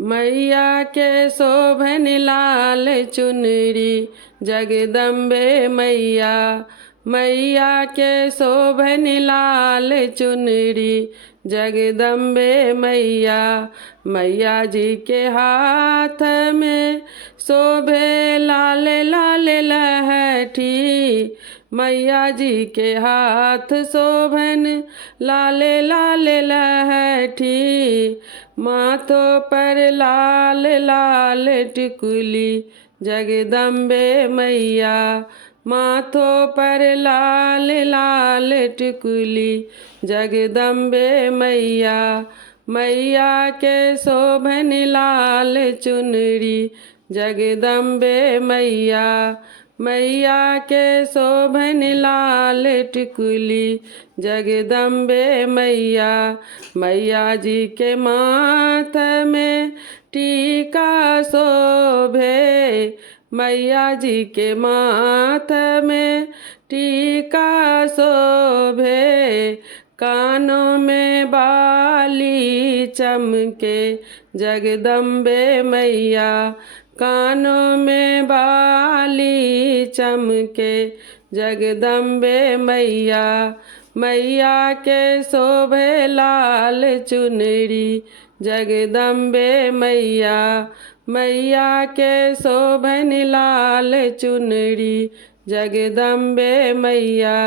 मैया के शोभन लाल चुनरी जगदम्बे मैया। मैया के शोभन लाल चुनरी जगदम्बे मैया। मैया जी के हाथ में शोभे लाल लाल लहठी। मैया जी के हाथ शोभन लाल लाल लहठी। माथों पर लाल लाल टिकुली जगदम्बे मैया। माथों पर लाल लाल टिकुली जगदम्बे मैया। मैया के शोभन लाल चुनरी जगदम्बे मैया। मैया के शोभन लाल टिकुली जगदम्बे मैया। मैया जी के माथ में टीका शोभे। मैया जी के माथ में टीका शोभे। कानों में बाली चमके जगदम्बे मैया। कानों में बाली चमके जगदम्बे मैया। मैया के शोभे लाल चुनरी जगदम्बे मैया। मैया के शोभन लाल चुनरी जगदम्बे मैया।